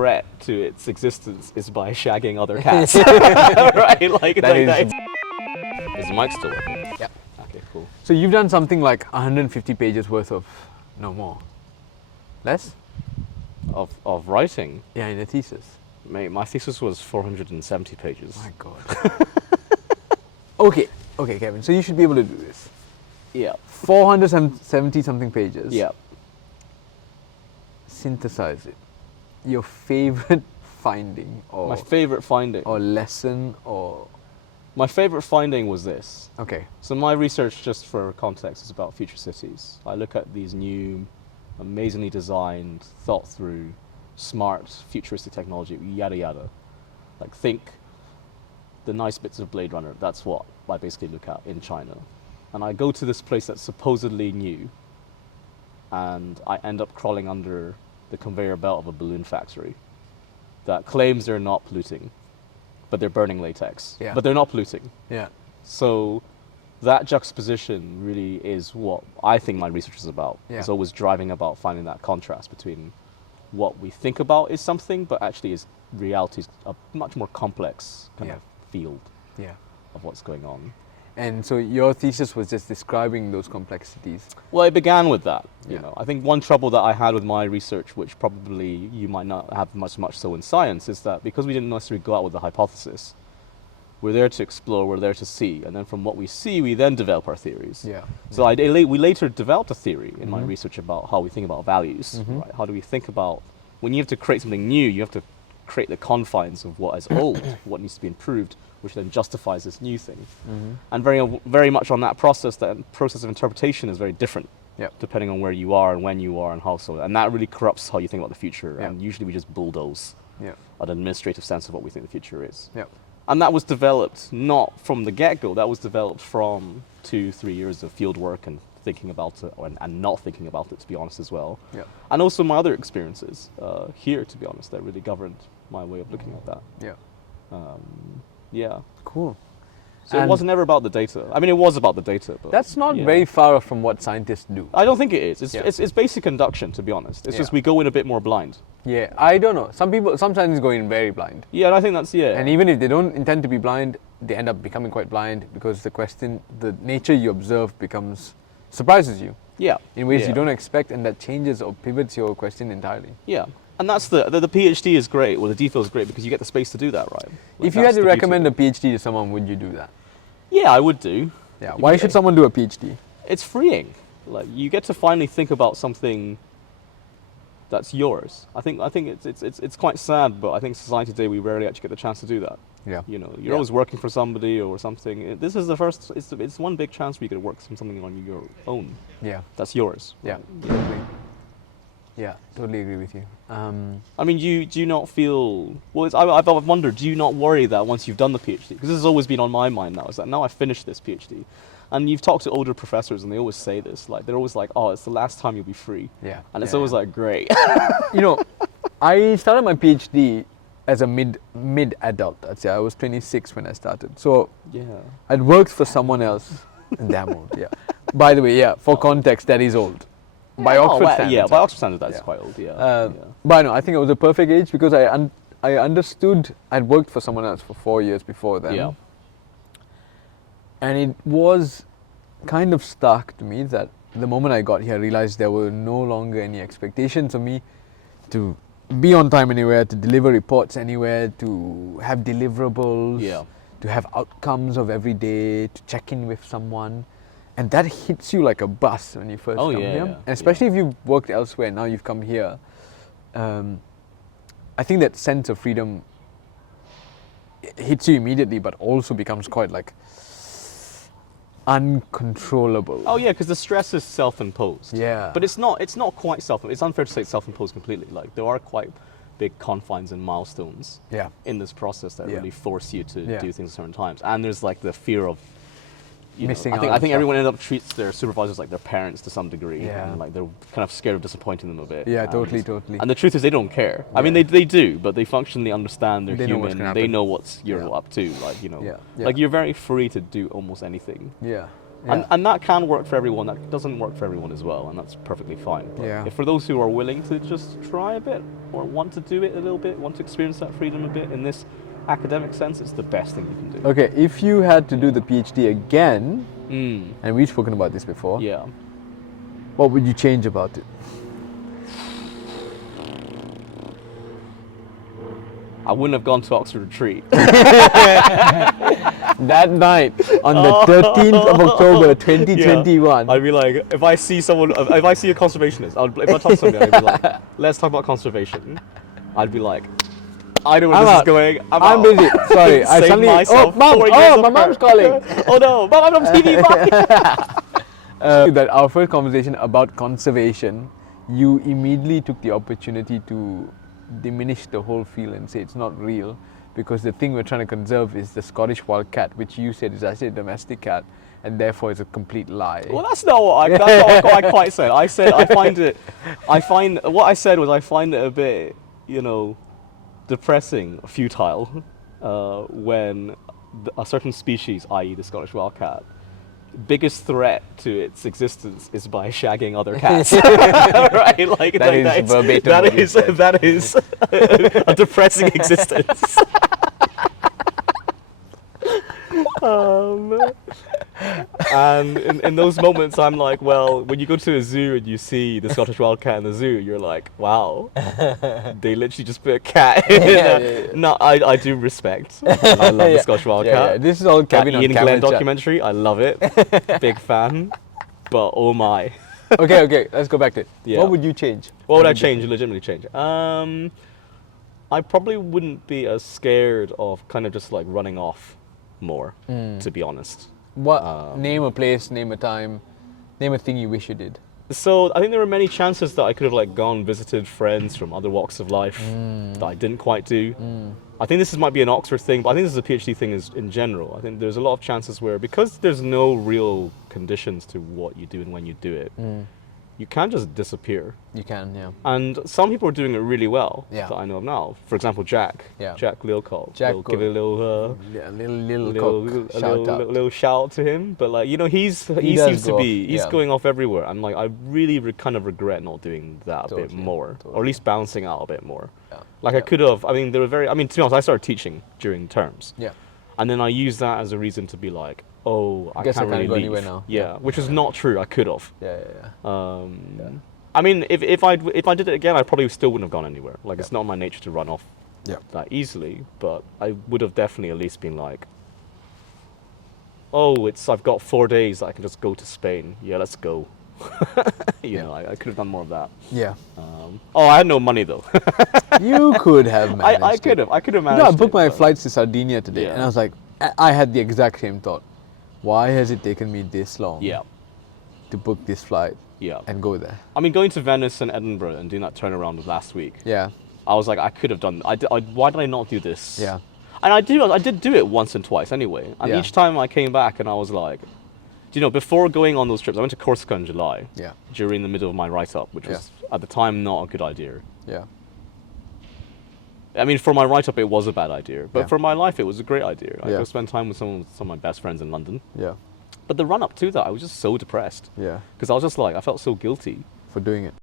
threat to its existence is by shagging other cats. Right? Like, is the mic still working? Yep. Okay, cool. So you've done something like 150 pages worth of, no more, less? Of writing? Yeah, in a thesis. Mate, my thesis was 470 pages. My God. Okay, Kevin, so you should be able to do this. Yeah. 470 something pages. Yeah. Synthesize it. Your favorite finding or My favorite finding. or lesson or My favorite finding was this. okay. So my research, just for context, is about future cities. I look at these new, amazingly designed, thought through, smart, futuristic technology, yada yada. Like, think the nice bits of Blade Runner, that's what I basically look at in China. And I go to this place that's supposedly new, and I end up crawling under the conveyor belt of a balloon factory that claims they're not polluting, but they're burning latex. Yeah. But they're not polluting. Yeah. So that juxtaposition really is what I think my research is about. Yeah. It's always driving about finding that contrast between what we think about is something, but actually is reality is a much more complex kind Yeah. of field Yeah. of what's going on. And so your thesis was just describing those complexities. Well, it began with that. You Yeah. know, I think one trouble that I had with my research, which probably you might not have much so in science, is that because we didn't necessarily go out with a hypothesis, we're there to explore, we're there to see, and then from what we see, we then develop our theories. Yeah. So we later developed a theory in my Mhm. research about how we think about values. Mhm. Right? How do we think about, when you have to create something new, you have to create the confines of what is old, what needs to be improved, which then justifies this new thing. Mm-hmm. And very much on that process, that process of interpretation is very different. Yep. Depending on where you are and when you are and how so. And that really corrupts how you think about the future. Yeah. And usually we just bulldoze Yeah. an administrative sense of what we think the future is. Yeah. And that was developed not from the get-go, that was developed from 2-3 years of field work and thinking about it, and not thinking about it, to be honest, as well. Yeah. And also my other experiences here, to be honest, that really governed my way of looking at that. Yeah. Yeah. Cool. So it And wasn't ever about the data. I mean, it was about the data, but that's not yeah. very far off from what scientists do. I don't think it is. It's, Yeah. it's basic induction, to be honest. It's just Yeah. we go in a bit more blind. Yeah, I don't know. Some scientists go in very blind. Yeah, and I think that's, yeah. And even if they don't intend to be blind, they end up becoming quite blind because the nature you observe surprises you yeah. in ways yeah. you don't expect, and that changes or pivots your question entirely. Yeah. And that's the PhD is great, or the DPhil is great because you get the space to do that, right? Like, If you had that's to the beauty recommend of a PhD to someone, would you do that? it. Yeah, I would do. Yeah. Why should someone do a PhD? It's freeing. Like, you get to finally think about something that's yours. I think it's quite sad, but I think society today we rarely actually get the chance to do that. Yeah. You know, you're Yeah. always working for somebody or something. This is the first. It's one big chance where you get to work on something on your own. Yeah. That's yours. Yeah. right? Totally. Yeah. Totally agree with you. I mean, do you not feel? Well, I've wondered. Do you not worry that once you've done the PhD, because this has always been on my mind now, is that now I've finished this PhD, and you've talked to older professors, and they always say this, like they're always like, oh, it's the last time you'll be free, Yeah. and it's Yeah, always yeah. like, great. You know, I started my PhD as a mid adult. I'd say I was 26 when I started. So Yeah. I'd worked for someone else. Damn old, yeah. By the way, yeah, for context, that is old. By Oxford standards. Yeah, by Oxford standards, that's Yeah. quite old. Yeah. Uh, yeah. But no, I think it was a perfect age because I understood. I'd worked for someone else for 4 years before then. Yeah. And it was kind of stark to me that the moment I got here, I realized there were no longer any expectations of me to be on time anywhere, to deliver reports anywhere, to have deliverables, Yeah. to have outcomes of every day, to check in with someone. And that hits you like a bus when you first Oh, come yeah, here. yeah, And especially if you've worked elsewhere, now you've come here. I think that sense of freedom hits you immediately, but also becomes quite like uncontrollable. Oh yeah, because the stress is self-imposed. Yeah. But it's not quite it's unfair to say it's self-imposed completely. Like, there are quite big confines and milestones Yeah. in this process that Yeah. really force you to Yeah. do things at certain times. And there's like the fear of Missing I out think on stuff. everyone ended up treats their supervisors like their parents to some degree. Yeah. And like they're kind of scared of disappointing them a bit. Yeah, And- totally. And the truth is they don't care. I mean, Yeah. they do, but they functionally understand they're They know what's human. gonna They happen. know what you're Yeah. up to. Like, you know, Yeah, yeah. like you're very free to do almost anything. Yeah. And that can work for everyone. That doesn't work for everyone as well, and that's perfectly fine. But Yeah. if for those who are willing to just try a bit, or want to do it a little bit, want to experience that freedom a bit in this academic sense, it's the best thing you can do. Okay, if you had to do the PhD again, Mm. and we've spoken about this before, Yeah. what would you change about it? I wouldn't have gone to Oxford Retreat. That night, on the 13th of October 2021. I'd be like, if I see a conservationist, if I talk to somebody, I'd be like, let's talk about conservation. I'd be like, I know where I'm this out. is going. I'm I'm out. busy. Sorry, I Save suddenly. myself Oh, mom! 4 years Oh, of my mom's hurt. calling. Oh no, mom, I'm on TV. Bye. That our first conversation about conservation, you immediately took the opportunity to diminish the whole field and say it's not real, because the thing we're trying to conserve is the Scottish wild cat, which you said is actually a domestic cat, and therefore it's a complete lie. Well, that's not what I quite said. I said I find it a bit, depressing, futile, when a certain species, i.e. the Scottish wildcat, biggest threat to its existence is by shagging other cats. Right? That is a depressing existence. And in those moments, I'm like, well, when you go to a zoo and you see the Scottish wildcat in the zoo, you're like, wow, they literally just put a cat in. No, I do respect. I love the Scottish wildcat. Yeah. This is all Kevin on Ian camera Glenn chat. documentary, I love it. Big fan. But oh my. Okay, let's go back to it. Yeah. What would you change? What would I change? Legitimately change? I probably wouldn't be as scared of kind of just like running off more, to be honest. What? Name a place, name a time, name a thing you wish you did. So I think there were many chances that I could have like gone visited friends from other walks of life that I didn't quite do. I think this might be an Oxford thing, but I think this is a PhD thing in general. I think there's a lot of chances where, because there's no real conditions to what you do and when you do it, you can just disappear. You can, yeah. And some people are doing it really well that I know of now. For example, Jack. Yeah. Jack Lilcott. Jack, Give it a little little shout to him. But like, he seems to be going off everywhere. And like, I really kind of regret not doing that a bit more, or at least bouncing out a bit more. Yeah. Like I could have. I mean, to be honest, I started teaching during terms. Yeah. And then I used that as a reason to be like, oh, I Guess can't I really can't go leave. anywhere now. Yeah, which is not true. I could have. Yeah. I mean, if I did it again, I probably still wouldn't have gone anywhere. Like, it's not my nature to run off that easily. But I would have definitely at least been like, oh, I've got 4 days that I can just go to Spain. Yeah, let's go. You know, I could have done more of that. Yeah. I had no money though. You could have managed I could have managed. I booked my but- flights to Sardinia today, Yeah. and I was like, I had the exact same thought. Why has it taken me this long Yeah, to book this flight yeah. and go there? I mean, going to Venice and Edinburgh and doing that turnaround last week, Yeah. I was like, I could have done. Why did I not do this? Yeah. And I did do it once and twice anyway. And Yeah. each time I came back and I was like, before going on those trips, I went to Corsica in July. Yeah. During the middle of my write-up, which was at the time not a good idea. Yeah. I mean, for my write-up, it was a bad idea, but Yeah. for my life, it was a great idea. I Yeah. go spend time with some of my best friends in London. Yeah. But the run-up to that, I was just so depressed Yeah. because I was just like, I felt so guilty. For doing it.